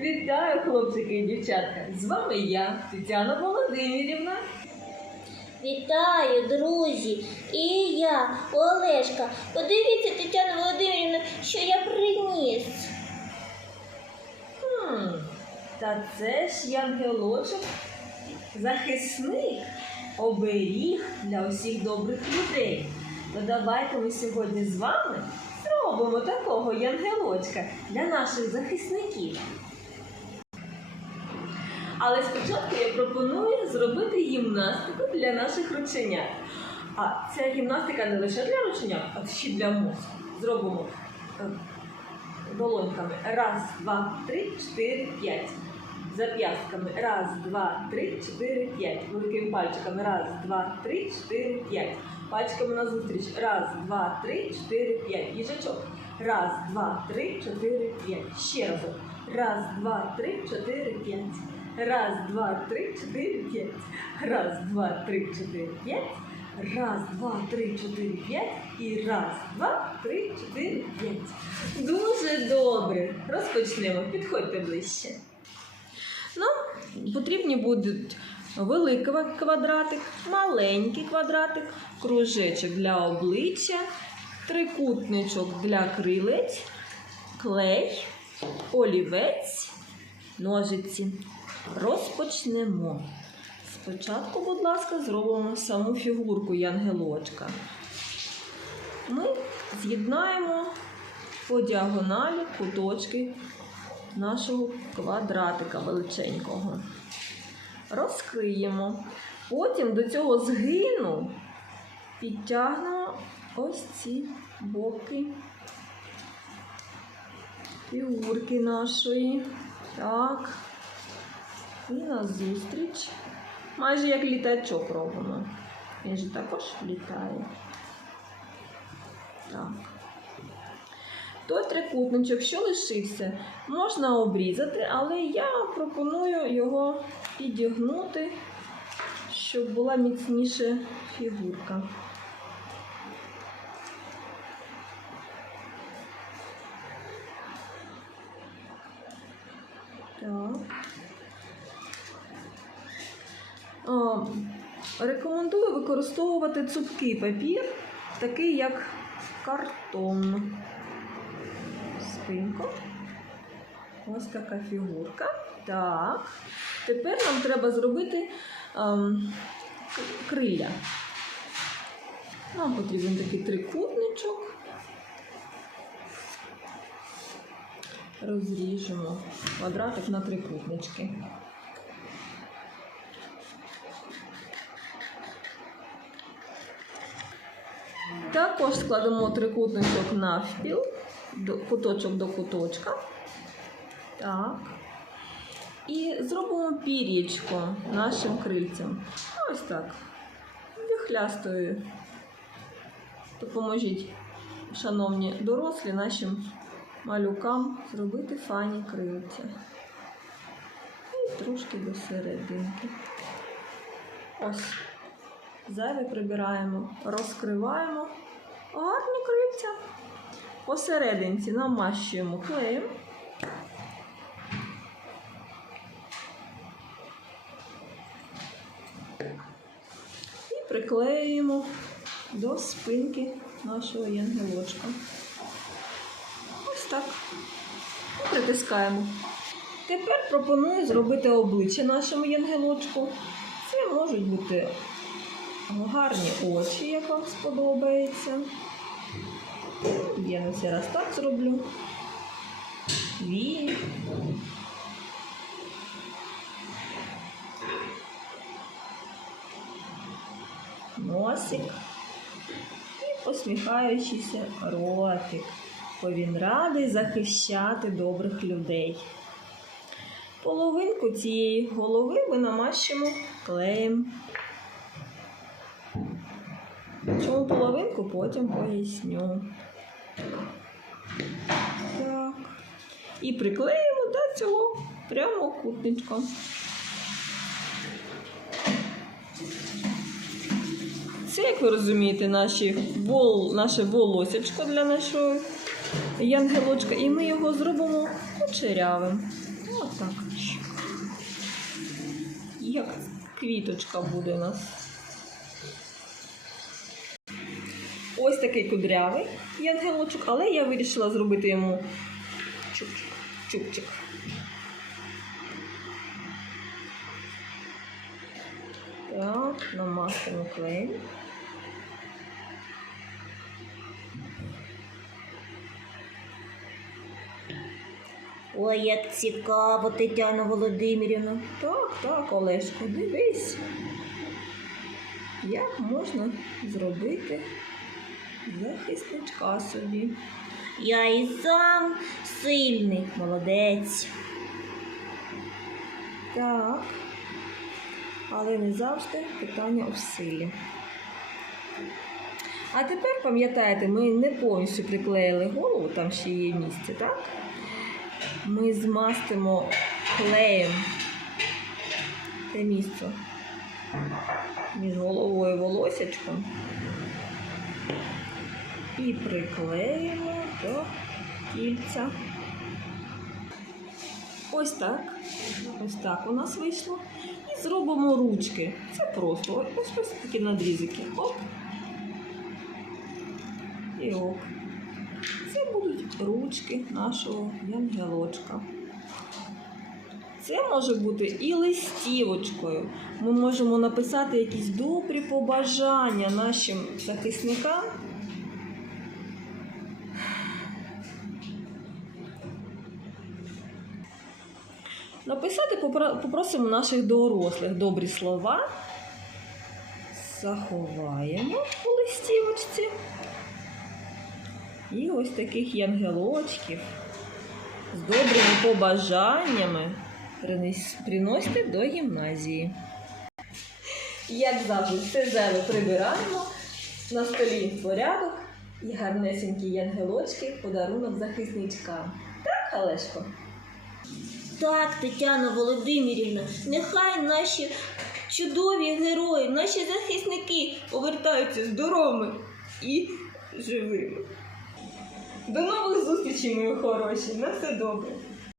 Вітаю, хлопчики і дівчатка! З вами я, Тетяна Володимирівна. Вітаю, друзі! І я, Олешка. Подивіться, Тетяна Володимирівна, що я приніс. Хм, та це ж янгелочок захисник, оберіг для усіх добрих людей. То давайте ми сьогодні з вами зробимо такого янгелочка для наших захисників. Але спочатку я пропоную зробити гімнастику для наших рученят. А ця гімнастика не лише для рученят, а ще для мозку. Зробимо е, долоньками. Раз, два, три, чотири, п'ять. Зап'ястками. Раз, два, три, чотири, п'ять. Великими пальчиками. Раз, два, три, чотири, п'ять. Пальчиками назустріч. Раз, два, три, чотири, п'ять. Їжачок. Раз, два, три, чотири, п'ять. Ще разок. Раз, два, три, чотири, п'ять. Раз, два, три, чотири, п'ять. Раз, два, три, чотири, п'ять. Раз, два, три, чотири, п'ять. І раз, два, три, чотири, п'ять. Дуже добре. Розпочнемо. Підходьте ближче. Нам потрібні будуть великий квадратик, маленький квадратик, кружечок для обличчя, трикутничок для крилець, клей, олівець, ножиці. Розпочнемо. Спочатку, будь ласка, зробимо саму фігурку янгелочка. Ми з'єднаємо по діагоналі куточки нашого квадратика величенького. Розкриємо. Потім до цього згину підтягнемо ось ці боки фігурки нашої. Так. І назустріч. Майже як літачок робимо. Він же також літає. Так. Той трикутничок, що лишився, можна обрізати, але я пропоную його підігнути, щоб була міцніша фігурка. Рекомендую використовувати цупкий папір, такий як картон. Спинку. Ось така фігурка. Так. Тепер нам треба зробити ем, крилля. Нам потрібен такий трикутничок. Розріжемо квадратик на трикутнички. Також складемо трикутничок навпіл, куточок до куточка. Так. І зробимо пір'ячко нашим крильцям. Ось так. Вихлястою. Допоможіть, шановні дорослі, нашим малюкам зробити фані крильця. І трошки до серединки. Ось. Зайве прибираємо, розкриваємо. Гарні крильця. Посерединці намащуємо клеєм. І приклеюємо до спинки нашого янгелочка. Ось так. І притискаємо. Тепер пропоную зробити обличчя нашому янгелочку. Це можуть бути гарні очі, як вам сподобається. Я на цей раз так зроблю. Вії. Носик. І посміхаючийся ротик. Бо він радий захищати добрих людей. Половинку цієї голови ми намащимо клеєм. Чому половинку потім поясню. Так. І приклеїмо до цього прямокутничка. Це, як ви розумієте, наші вол, наше волосячко для нашого янгелочка. І ми його зробимо кучерявим. Отак. Як квіточка буде у нас. Ось такий кудрявий янгелочок, але я вирішила зробити йому чупчик. чупчик. Так, намастимо клеєм. Ой, як цікаво, Тетяна Володимирівна. Так, так, Олешко, дивись. Як можна зробити захисничка собі? Я і сам сильний, молодець. Так. Але не завжди питання у силі. А тепер, пам'ятаєте, ми не повністю приклеїли голову, там ще є місце, так? Ми змастимо клеєм те місце між головою волосячком і приклеїмо до кільця. Ось так. Ось так у нас вийшло. І зробимо ручки. Це просто. Ось ось такі надрізики. Оп. І оп. Це будуть ручки нашого янгелочка. Це може бути і листівочкою. Ми можемо написати якісь добрі побажання нашим захисникам. Написати попросимо наших дорослих добрі слова. Заховаємо у листівочці. І ось таких янгелочків з добрими побажаннями приносьте до гімназії. Як завжди, все зеле прибираємо, на столі порядок і гарнесенькі янгелочки, подарунок захисничкам. Так, Олешко? Так, Тетяна Володимирівна, нехай наші чудові герої, наші захисники повертаються здоровими і живими. До нових зустрічей, мої хороші. На все добре.